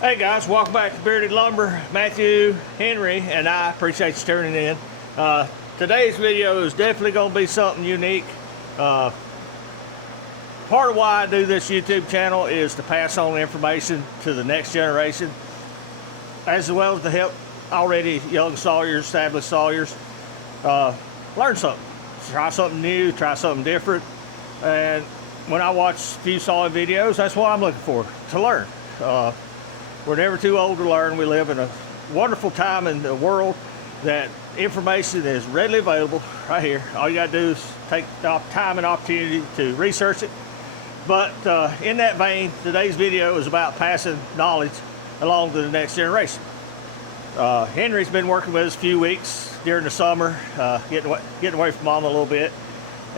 Hey guys, welcome back to Bearded Lumber. Matthew, Henry, and I appreciate you tuning in. Today's video is definitely going to be something unique. Part of why I do this YouTube channel is to pass on information to the next generation, as well as to help already young sawyers, established sawyers, learn something. Try something new, try something different. And when I watch a few sawing videos, that's what I'm looking for, to learn. We're never too old to learn. We live in a wonderful time in the world that information is readily available right here. All you gotta do is take the time and opportunity to research it. But in that vein, today's video is about passing knowledge along to the next generation. Henry's been working with us a few weeks during the summer, getting away from mom a little bit,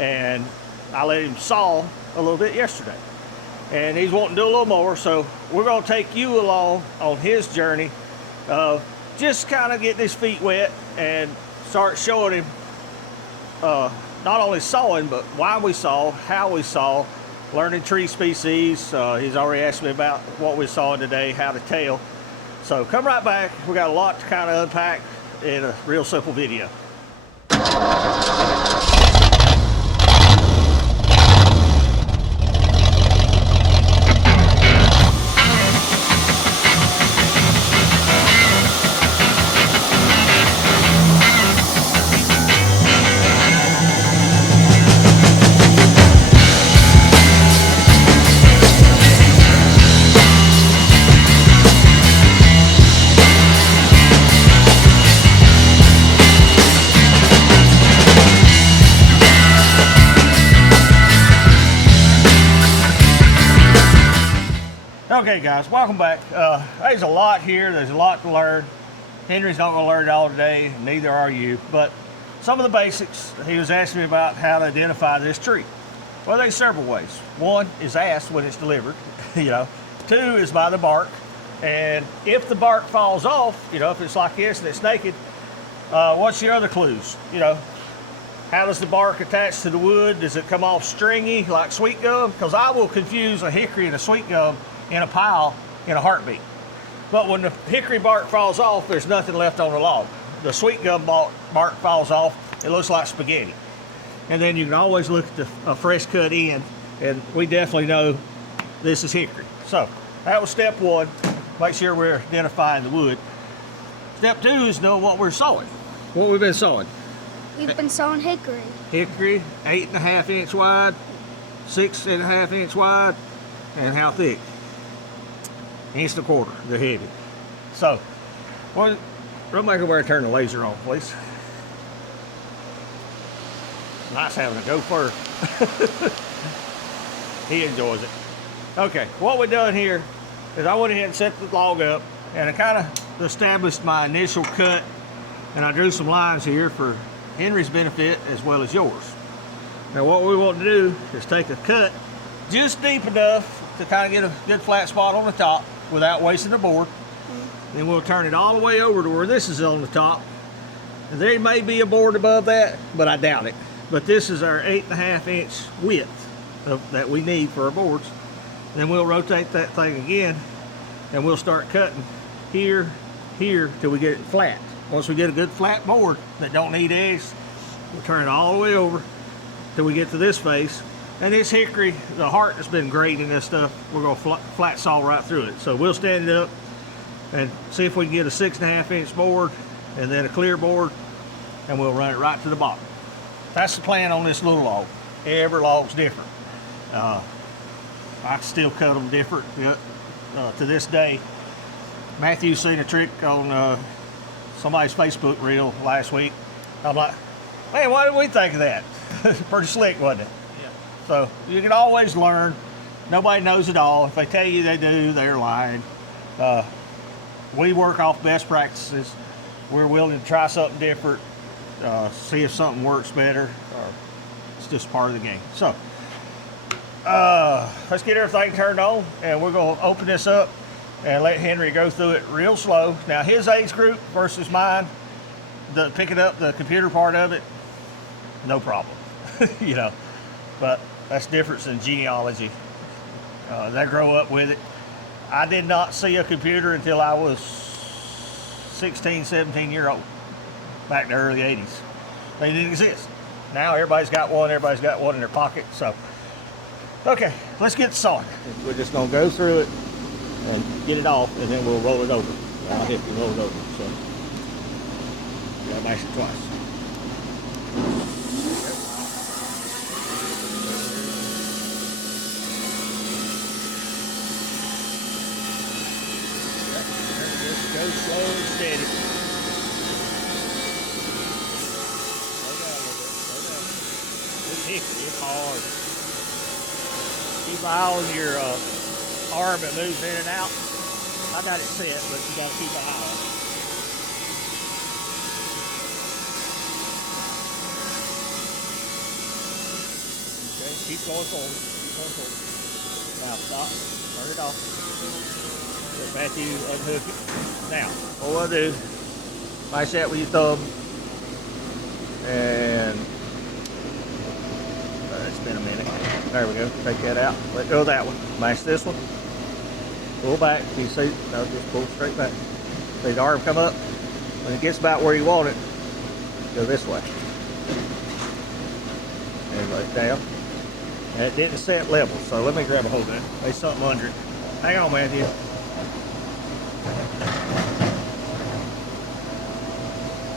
and I let him saw a little bit yesterday. And he's wanting to do a little more, so we're going to take you along on his journey of just kind of getting his feet wet and start showing him not only sawing, but why we saw, how we saw, learning tree species. He's already asked me about what we saw today, how to tell. So come right back. We got a lot to kind of unpack in a real simple video. Okay guys, welcome back. There's a lot here, there's a lot to learn. Henry's not going to learn it all today, neither are you, but some of the basics. He was asking me about how to identify this tree. Well, there's several ways. One is asked when it's delivered, you know. Two is by the bark, and if the bark falls off, you know, if it's like this and it's naked, what's your other clues? You know, how does the bark attach to the wood? Does it come off stringy like sweet gum? Because I will confuse a hickory and a sweet gum in a pile in a heartbeat. But when the hickory bark falls off, there's nothing left on the log. The sweet gum bark falls off, it looks like spaghetti. And then you can always look at a fresh cut end, and we definitely know this is hickory. So that was step one. Make sure we're identifying the wood. Step two is know what we're sawing. What we've been sawing. We've been sawing hickory. Hickory, 8.5 inch wide, 6.5 inch wide, and how thick? Inch and a quarter. They're heavy. So, well, we'll make aware to turn the laser on, please. Nice having a gopher. He enjoys it. Okay, what we've done here is I went ahead and set the log up, and I kind of established my initial cut, and I drew some lines here for Henry's benefit as well as yours. Now what we want to do is take a cut just deep enough to kind of get a good flat spot on the top without wasting the board. Then we'll turn it all the way over to where this is on the top. And there may be a board above that, but I doubt it. But this is our 8.5 inch width that we need for our boards. Then we'll rotate that thing again, and we'll start cutting here, here, till we get it flat. Once we get a good flat board that don't need edges, we'll turn it all the way over till we get to this face. And this hickory, the heart has been great in this stuff. We're going to flat saw right through it. So we'll stand it up and see if we can get a 6.5 inch board and then a clear board, and we'll run it right to the bottom. That's the plan on this little log. Every log's different. I can still cut them different to this day. Matthew's seen a trick on somebody's Facebook reel last week. I'm like, man, why did we think of that? Pretty slick, wasn't it? So you can always learn. Nobody knows it all. If they tell you they do, they're lying. We work off best practices. We're willing to try something different, see if something works better, or it's just part of the game. So let's get everything turned on, and we're going to open this up and let Henry go through it real slow. Now his age group versus mine, picking up the computer part of it, no problem. You know, but that's difference in genealogy. They grow up with it. I did not see a computer until I was 16, 17 year old, back in the early 80s. They didn't exist. Now everybody's got one in their pocket, so. Okay, let's get sawing. We're just gonna go through it and get it off, and then we'll roll it over. I'll help you roll it over, so. You gotta mash it twice. Just go slow and steady. Slow down a little bit, slow down. It's hickory, it's hard. Keep an eye on your arm that moves in and out. I got it set, but you gotta keep an eye on it. Okay, keep going forward, keep going forward. Now stop, turn it off. Get back to you, unhook it. Now, what we'll do, mash that with your thumb, and it's been a minute. There we go, take that out, let go of that one. Mash this one, pull back, you see, no, just pull straight back. See the arm come up? When it gets about where you want it, go this way. And let it down. And it didn't set level, so let me grab a hold of it. There's something under it. Hang on, Matthew.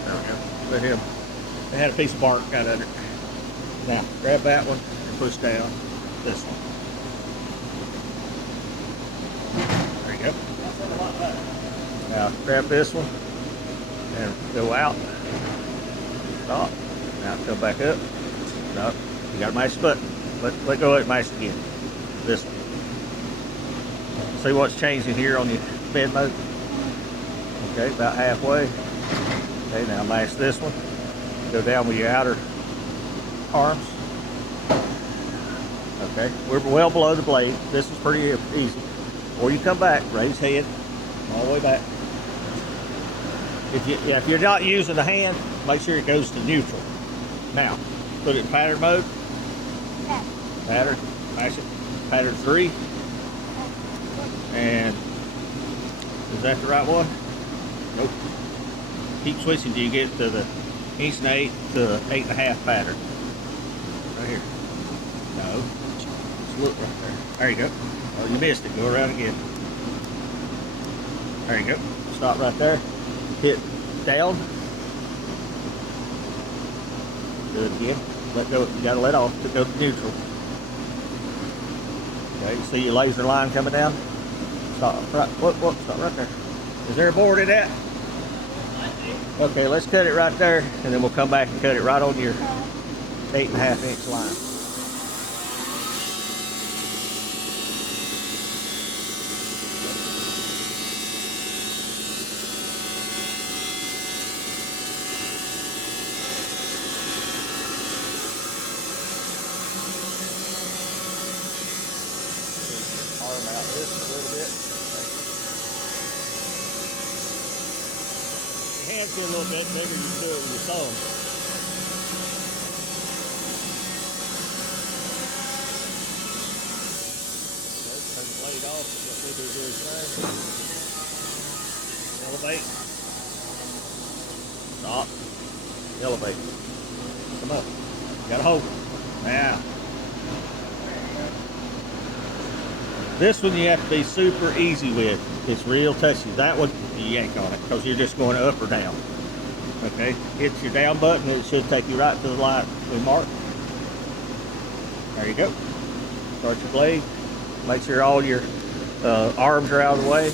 There we go. Let him. It had a piece of bark got under it. Now, grab that one and push down this one. There you go. Now, grab this one and go out. Stop. Now, come back up. No, you got to mash the button. Let go of it and mash it again. This one. See what's changing here on your bed mode? Okay, about halfway. Okay, now mash this one. Go down with your outer arms. Okay, we're well below the blade. This is pretty easy. Or you come back, raise head, all the way back. If you're not using the hand, make sure it goes to neutral. Now, put it in pattern mode. Pattern, mash it. Pattern 3. And is that the right one? Nope. Keep switching till you get to the 1/8 to 8.5 pattern. Right here. No. Just look right there. There you go. Oh, you missed it. Go around again. There you go. Stop right there. Hit down. Do it again. Let go. You gotta let off to go to neutral. Okay, you see your laser line coming down? Stop right, whoop, stop right there. Is there a board in that? Okay, let's cut it right there, and then we'll come back and cut it right on your 8.5 inch line. Arm out this a little bit. Your hands get a little bit bigger, you can do it with your thumb. Turn the blade off, what we do is there. Elevate. Stop. Elevate. Come up. You gotta hold. Now. This one you have to be super easy with. It's real touchy. That one, you yank on it because you're just going up or down. Okay, hit your down button, it should take you right to the line we marked. There you go. Start your blade. Make sure all your arms are out of the way.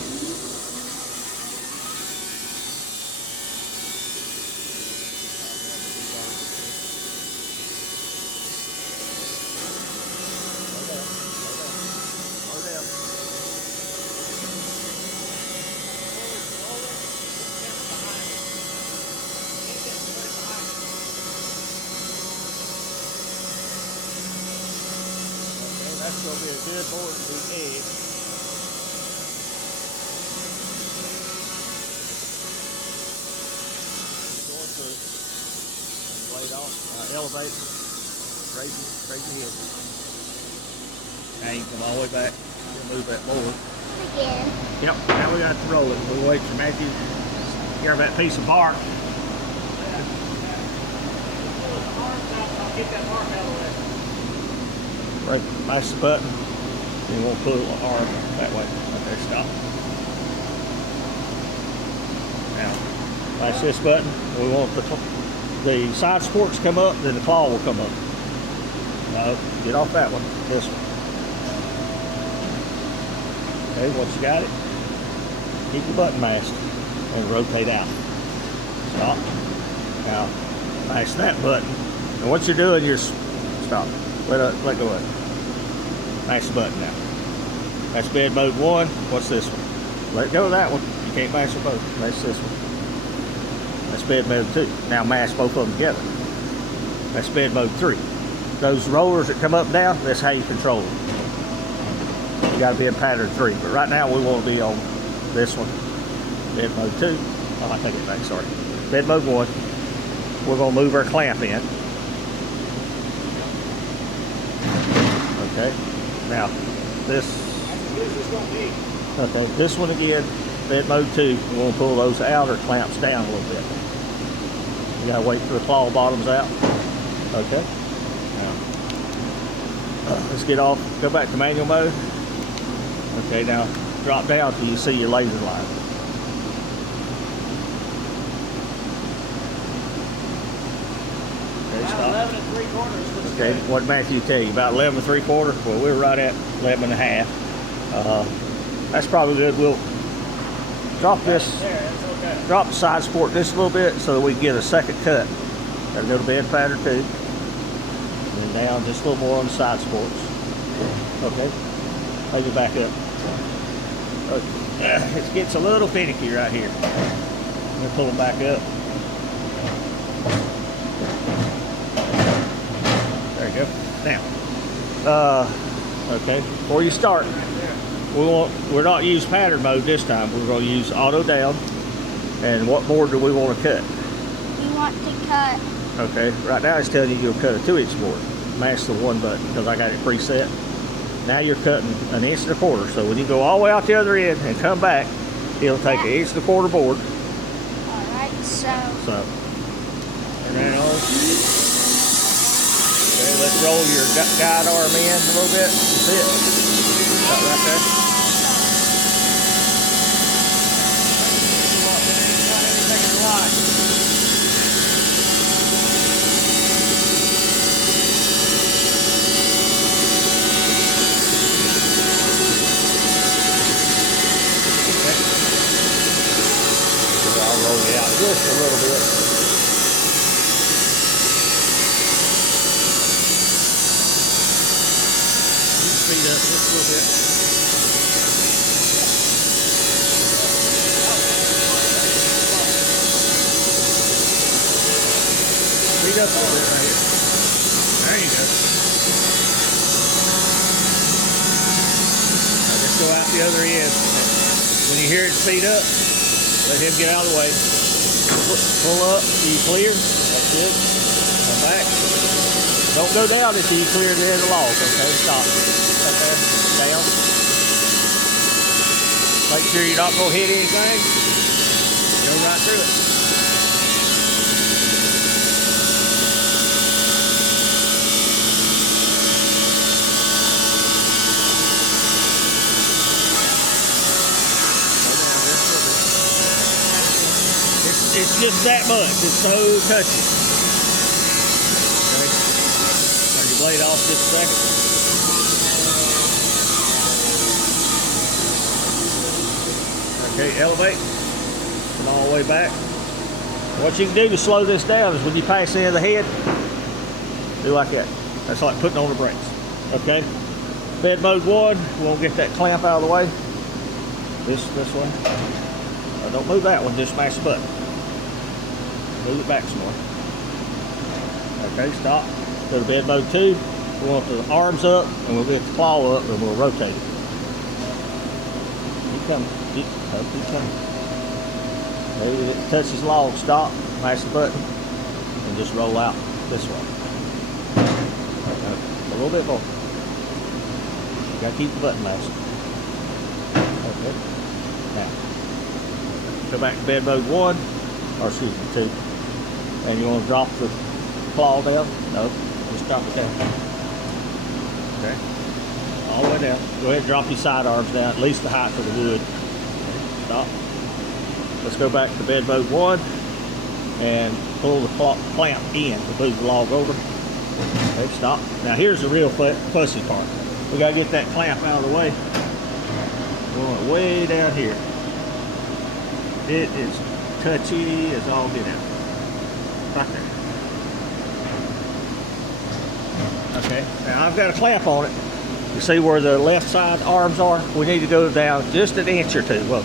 That's going to be a good board to be edged. Going through. Blade off. Elevate. Raise your head. Now you come all the way back. You'll move that board. again. Yep, now we got to roll it. We'll wait for Matthew to grab that piece of bark. Get that bark out of the way. Right, mash the button. Then we'll pull the arm that way. Okay, stop. Now, mash this button. We want the side supports come up, then the claw will come up. No, get off that one. This one. Okay, once you got it, keep the button mashed and rotate out. Stop. Now, mash that button. And what you're doing, you're stop. Let go of it. Mash the button now. That's bed mode 1. What's this one? Let go of that one. You can't mash them both. Mash this one. That's bed mode 2. Now mash both of them together. That's bed mode 3. Those rollers that come up and down, that's how you control them. You got to be in pattern 3. But right now we want to be on this one. Bed mode 2. Oh, I take it back, sorry. Bed mode 1. We're going to move our clamp in. Okay. Now, this. Okay, this one again, bed mode 2. We're going to pull those outer clamps down a little bit. You got to wait for the claw bottoms out. Okay. Now, let's get off. Go back to manual mode. Okay, now drop down till you see your laser line. Okay, stop. 11 3/4. Okay, what did Matthew tell you? About 11 3/4? Well, we're right at 11 and a half. That's probably good. We'll drop this, drop the side support just a little bit so that we can get a second cut. Gotta go to bed pattern 2. And then down just a little more on the side supports. Okay, maybe back up. It gets a little finicky right here. I'm gonna pull them back up. There you go. Now, okay, before you start, we're not use pattern mode this time. We're going to use auto down. And what board do we want to cut? We want to cut. Okay, right now it's telling you you'll cut a 2-inch board. Mash the 1 button because I got it preset. Now you're cutting 1 1/4 inch. So when you go all the way out the other end and come back, it'll take 1 1/4 inch board. Alright, so. And then okay, let's roll your guide arm in a little bit. That's it. About right there. I'll roll it out just a little bit. Speed up just a little bit. Speed up a little bit right here. There you go. Now just go out the other end. When you hear it speed up, let him get out of the way. Pull up, you clear. That's good. Come back. Don't go down until you clear the end of the log. Okay, stop. Up there, down. Make sure you're not going to hit anything. Go right through it. It's just that much. It's so touchy. Okay. Turn your blade off just a second. Okay, elevate. Come all the way back. What you can do to slow this down is when you pass the end of the head, do like that. That's like putting on the brakes. Okay. Bed mode 1. We'll get that clamp out of the way. This way. Don't move that one. Just smash the button. Move it back some more. Okay, stop. Go to bed mode 2. We want the arms up, and we'll get the claw up, and we'll rotate it. Keep coming. Keep coming. Maybe it touches log. Stop. Mash the button, and just roll out this way. Okay. A little bit more. You gotta keep the button mashed. Okay. Now, go back to bed mode 1, or excuse me, 2. And you want to drop the claw down? No, just drop it down. Okay. All the way down. Go ahead and drop your side arms down, at least the height of the wood. Okay. Stop. Let's go back to bed mode 1 and pull the clamp in to move the log over. Okay, stop. Now here's the real fussy part. We gotta get that clamp out of the way. Going way down here. It is touchy as all get out. Right there. Okay, now I've got a clamp on it. You see where the left side arms are? We need to go down just an inch or two. Well,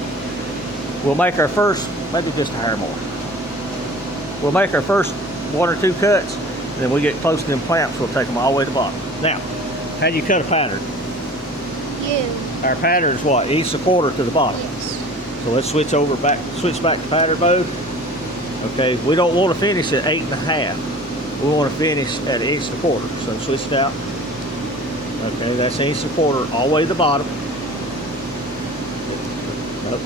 we'll make our first, maybe just a hair more. We'll make our first 1 or 2 cuts. Then we get close to them clamps, we'll take them all the way to the bottom. Now, how do you cut a pattern? Our pattern is what? 1/4 to the bottom. Yes. So let's switch back to pattern mode. Okay, we don't want to finish at 8 1/2. We want to finish at 1/4. So switch it out. Okay, that's 1/4 all the way to the bottom. Up.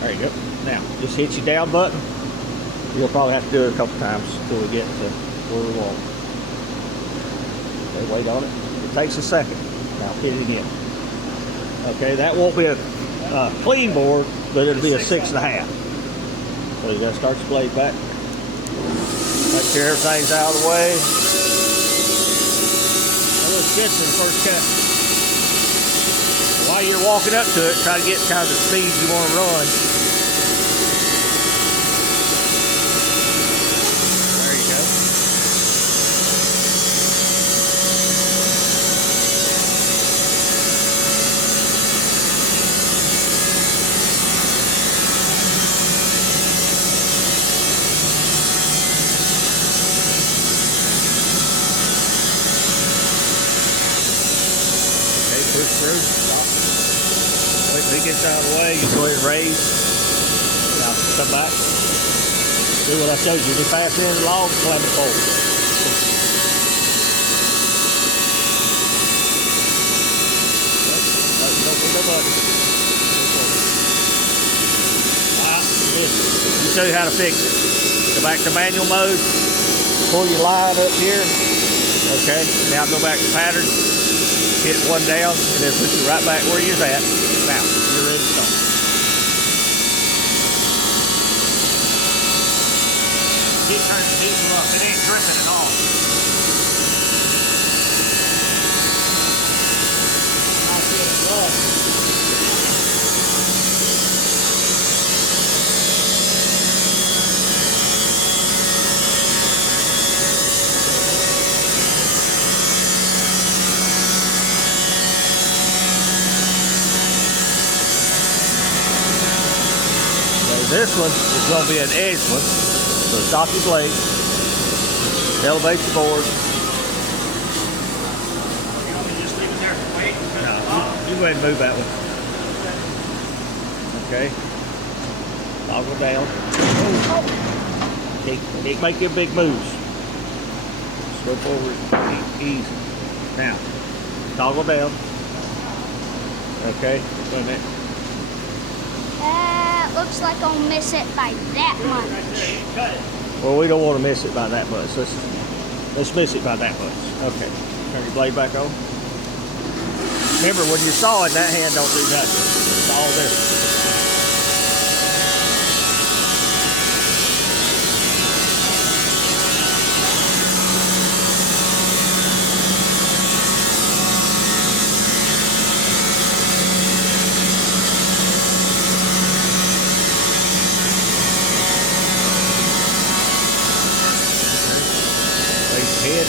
There you go. Now, just hit your down button. You'll probably have to do it a couple times until we get to where we want. Okay, wait on it. It takes a second. Now hit it again. Okay, that won't be a clean board, but it'll be a 6 1/2. So you gotta start your blade back. Make sure everything's out of the way. A little sketch in the first cut. While you're walking up to it, try to get kind of the speed you want to run. There you go. Okay, push through. Stop. Wait till it gets out of the way. You go ahead and raise. Now come back. Do what I showed you. Just pass in the log, slam it forward. Don't move no button. I'll show you how to fix it. Go back to manual mode. Pull your line up here. Okay. Now go back to pattern. Hit 1 down, and then push it right back where you're at. Now, you're ready to start. Keep turning the diesel up. It ain't dripping at all. I feel it run. This one is going to be an edge one, so stop your blade, elevate your board. Just leave it there for weight. No, you go ahead and move that one. Okay, toggle down. Can't make your big moves. Slow forward, easy. Now, toggle down. Okay, wait a minute. Looks like I'll miss it by that much. Well, we don't want to miss it by that much. Let's miss it by that much. Okay. Turn your blade back on. Remember, when you saw it, that hand don't do nothing. It's all this. Head,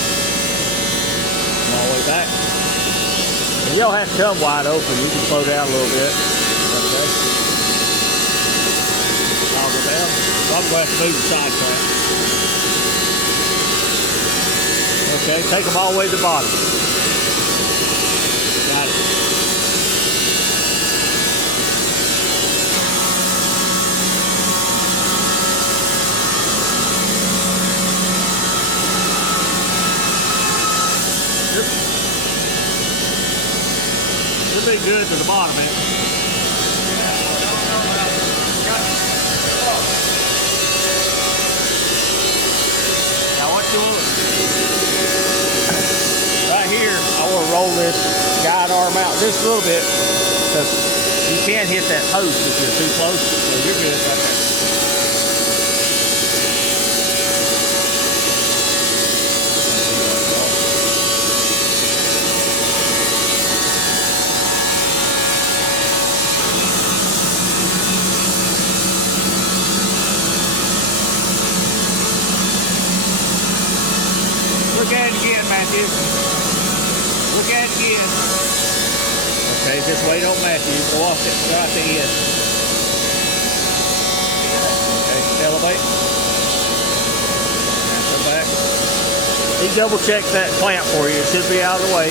come all the way back. And you don't have to come wide open. You can slow down a little bit. Okay. Toggle down. I'm going to have to move the side track. Okay, take them all the way to the bottom. Got it. good to the bottom of it. Now what you want? Right here, I want to roll this guide arm out just a little bit because you can hit that post if you're too close. So you're good right there. Look at it again, Matthew. Look at it again. Okay, just wait on Matthew. Go off it right at the end. Okay, elevate. Come back. He double checked that clamp for you. It should be out of the way.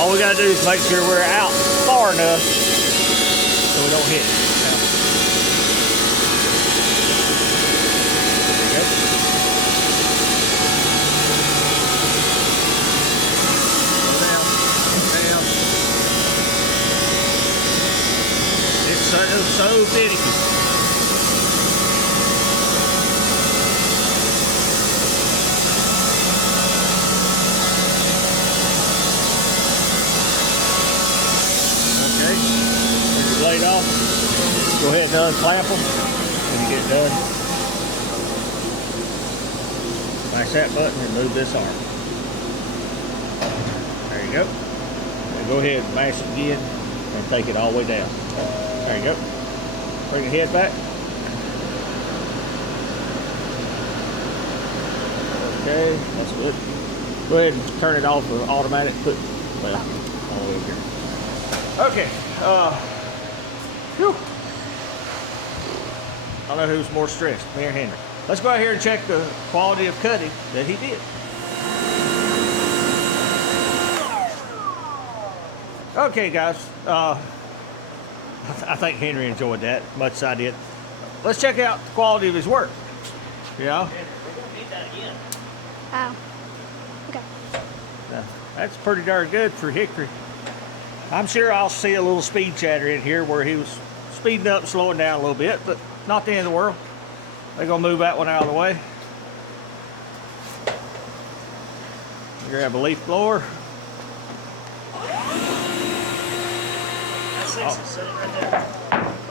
All we gotta do is make sure we're out far enough so we don't hit it. So finicky. Okay, turn your blade off. Go ahead and unclamp them when you get done. Mash that button and move this arm. There you go. Now go ahead and mash it again and take it all the way down. There you go. Bring the head back. Okay, that's good. Go ahead and turn it off for automatic. Put well, all the way here. Okay. Whew. I don't know who's more stressed, me or Henry. Let's go out here and check the quality of cutting that he did. Okay, guys. I think Henry enjoyed that much as I did. Let's check out the quality of his work. You know? We're gonna need that again. Oh. Okay. That's pretty darn good for hickory. I'm sure I'll see a little speed chatter in here where he was speeding up and slowing down a little bit, but not the end of the world. They're gonna move that one out of the way. Grab a leaf blower.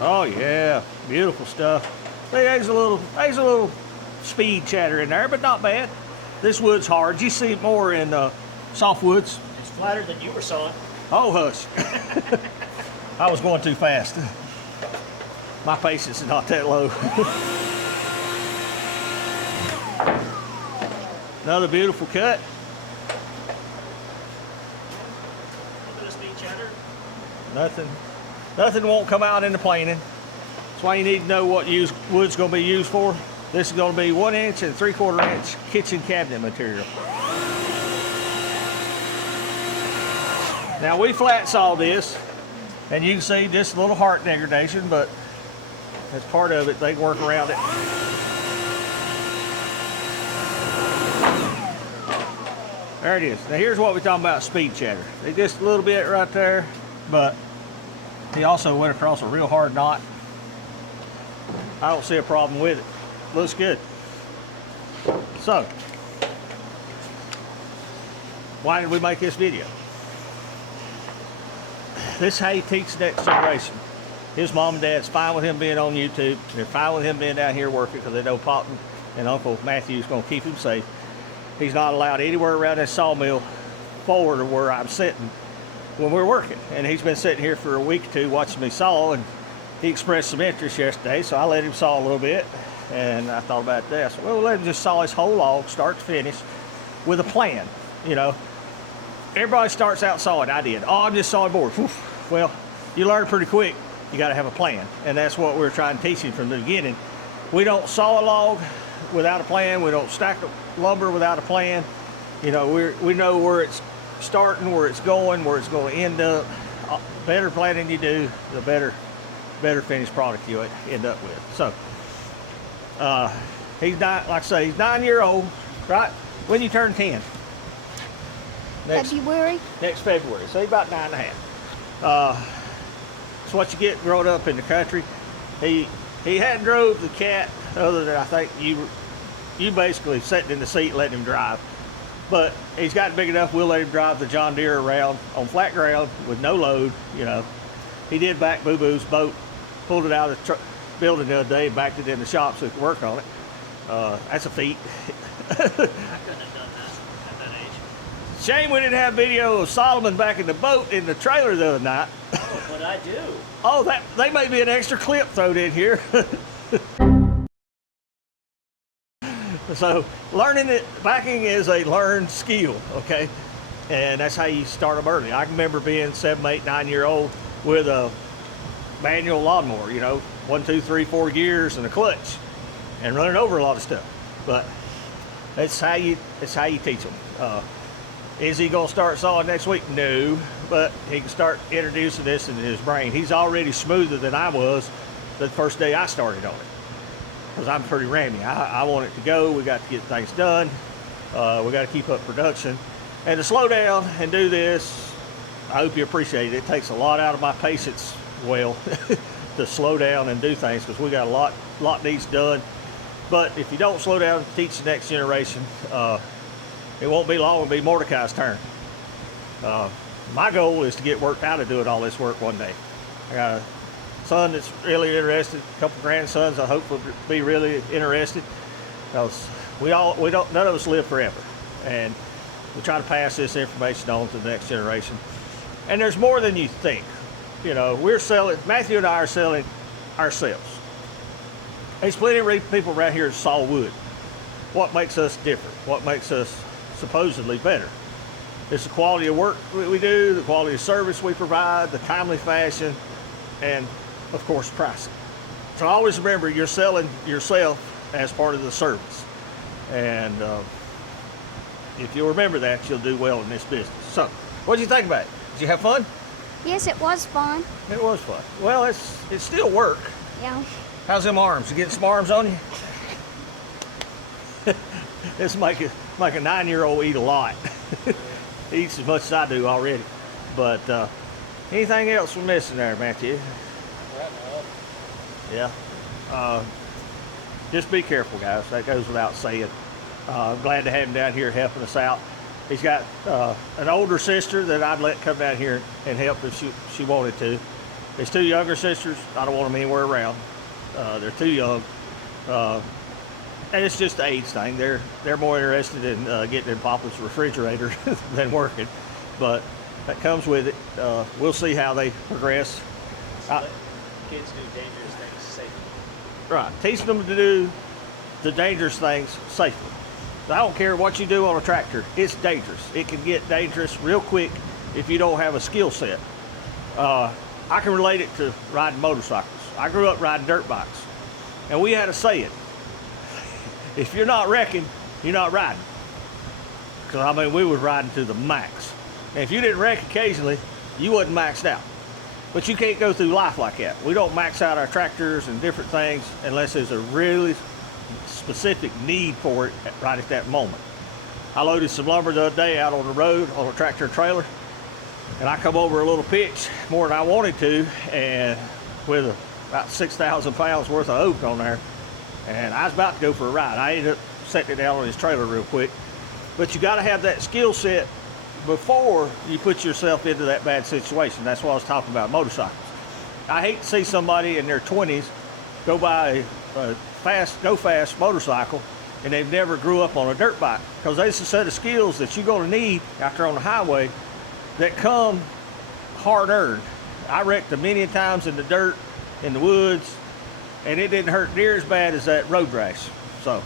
Oh yeah, beautiful stuff. See, there's a little speed chatter in there, but not bad. This wood's hard. You see it more in softwoods. It's flatter than you were sawing. Oh hush! I was going too fast. My patience is not that low. Another beautiful cut. A little bit of speed chatter. Nothing won't come out in the planing. That's why you need to know what wood's going to be used for. This is going to be 1 inch and 3/4 inch kitchen cabinet material. Now we flat saw this, and you can see just a little heart degradation, but as part of it, they can work around it. There it is. Now here's what we're talking about, speed chatter. They just a little bit right there, but he also went across a real hard knot. I don't see a problem with it. Looks good. So, why did we make this video? This is how you teach the next generation. His mom and dad's fine with him being on YouTube. They're fine with him being down here working because they know Pop and Uncle Matthew's going to keep him safe. He's not allowed anywhere around this sawmill forward of where I'm sitting when we're working. And he's been sitting here for a week or two watching me saw, and he expressed some interest yesterday, so I let him saw a little bit. And I thought about that. So, well, we'll let him just saw his whole log, start to finish, with a plan. You know, everybody starts out sawing. I did. Oh, I'm just sawing board. Oof. Well, you learn pretty quick. You got to have a plan, and that's what we're trying to teach him from the beginning. We don't saw a log without a plan. We don't stack lumber without a plan. You know, we know where it's starting, where it's going to end up. Better planning you do, the better finished product you end up with. So, he's not, like I say, he's 9 years old, right? When you turn 10? February. Next February. So he's about 9 and a half. It's what you get growing up in the country. He hadn't drove the cat other than I think you basically sitting in the seat and letting him drive. But he's gotten big enough, we'll let him drive the John Deere around on flat ground with no load, you know. He did back Boo Boo's boat, pulled it out of the building the other day and backed it in the shop so he could work on it. That's a feat. I couldn't have done that at that age. Shame we didn't have video of Solomon back in the boat in the trailer the other night. Oh, but I do. Oh, they may be an extra clip thrown in here. So learning it, backing is a learned skill, okay? And that's how you start them early. I can remember being 7, 8, 9-year-old with a manual lawnmower, you know, 1, 2, 3, 4 gears and a clutch, and running over a lot of stuff. But that's how you teach them. Is he gonna start sawing next week? No, but he can start introducing this into his brain. He's already smoother than I was the first day I started on it, because I'm pretty rammy. I want it to go. We got to get things done. We got to keep up production, and to slow down and do this, I hope you appreciate it. It takes a lot out of my patience, well, to slow down and do things, because we got a lot needs done. But if you don't slow down and teach the next generation, it won't be long. It'll be Mordecai's turn. My goal is to get worked out of doing all this work one day. I got a son that's really interested, a couple grandsons I hope will be really interested, because none of us live forever, and we try to pass this information on to the next generation. And there's more than you think. You know, Matthew and I are selling ourselves. There's plenty of people around here that saw wood. What makes us different? What makes us supposedly better? It's the quality of work we do, the quality of service we provide, the timely fashion, and of course pricing. So always remember, you're selling yourself as part of the service. And if you'll remember that, you'll do well in this business. So, what did you think about it? Did you have fun? Yes, it was fun. It was fun. Well, it's still work. Yeah. How's them arms? You getting some arms on you? It's make a 9-year-old eat a lot. He eats as much as I do already. But anything else we're missing there, Matthew? Yeah. Just be careful, guys. That goes without saying. I'm glad to have him down here helping us out. He's got an older sister that I'd let come down here and help if she wanted to. His 2 younger sisters, I don't want them anywhere around. They're too young. And it's just the age thing. They're more interested in getting in Papa's refrigerator than working. But that comes with it. We'll see how they progress. So kids do dangerous things safely. Right. Teaching them to do the dangerous things safely. I don't care what you do on a tractor. It's dangerous. It can get dangerous real quick if you don't have a skill set. I can relate it to riding motorcycles. I grew up riding dirt bikes, and we had a saying: if you're not wrecking, you're not riding. Because I mean, we was riding to the max. And if you didn't wreck occasionally, you wasn't maxed out. But you can't go through life like that. We don't max out our tractors and different things unless there's a really specific need for it right at that moment. I loaded some lumber the other day out on the road on a tractor trailer, and I come over a little pitch more than I wanted to, and with about 6,000 pounds worth of oak on there, and I was about to go for a ride. I ended up setting it down on his trailer real quick. But you got to have that skill set before you put yourself into that bad situation. That's what I was talking about motorcycles. I hate to see somebody in their 20s go buy a go fast motorcycle and they've never grew up on a dirt bike, because there's a set of skills that you're going to need out there on the highway that come hard earned. I wrecked a million times in the dirt, in the woods, and it didn't hurt near as bad as that road rash. So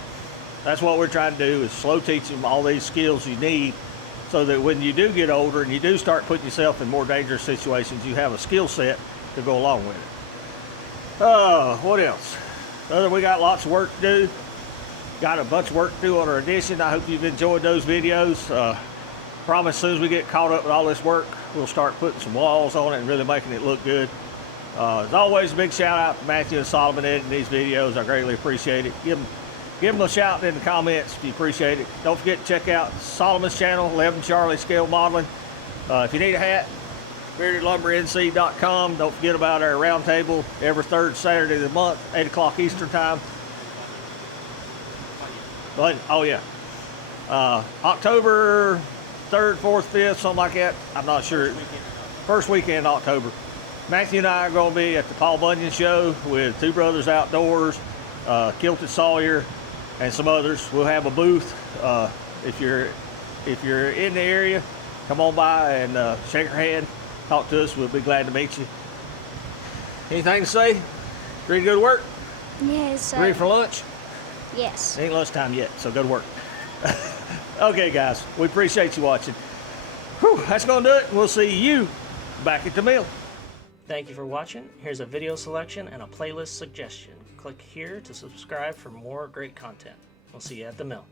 that's what we're trying to do, is slow teach them all these skills you need, so that when you do get older and you do start putting yourself in more dangerous situations, you have a skill set to go along with it. What else? We got lots of work to do. Got a bunch of work to do on our addition. I hope you've enjoyed those videos. Promise as soon as we get caught up with all this work, we'll start putting some walls on it and really making it look good. As always, a big shout out to Matthew and Solomon editing these videos. I greatly appreciate it. Give them a shout in the comments if you appreciate it. Don't forget to check out Solomon's channel, 11 Charlie Scale Modeling. If you need a hat, beardedlumbernc.com. Don't forget about our roundtable every third Saturday of the month, 8 o'clock Eastern time. But, oh yeah. October 3rd, 4th, 5th, something like that. I'm not sure. First weekend in October. Matthew and I are going to be at the Paul Bunyan Show with Two Brothers Outdoors, Kilted Sawyer, and some others. We'll have a booth. If you're in the area, come on by and shake our hand, talk to us. We'll be glad to meet you. Anything to say? Ready to go to work? Yes, sir. Ready for lunch? Yes. It ain't lunchtime yet, so go to work. Okay, guys, we appreciate you watching. Whew, that's going to do it. We'll see you back at the mill. Thank you for watching. Here's a video selection and a playlist suggestion. Click here to subscribe for more great content. We'll see you at the mill.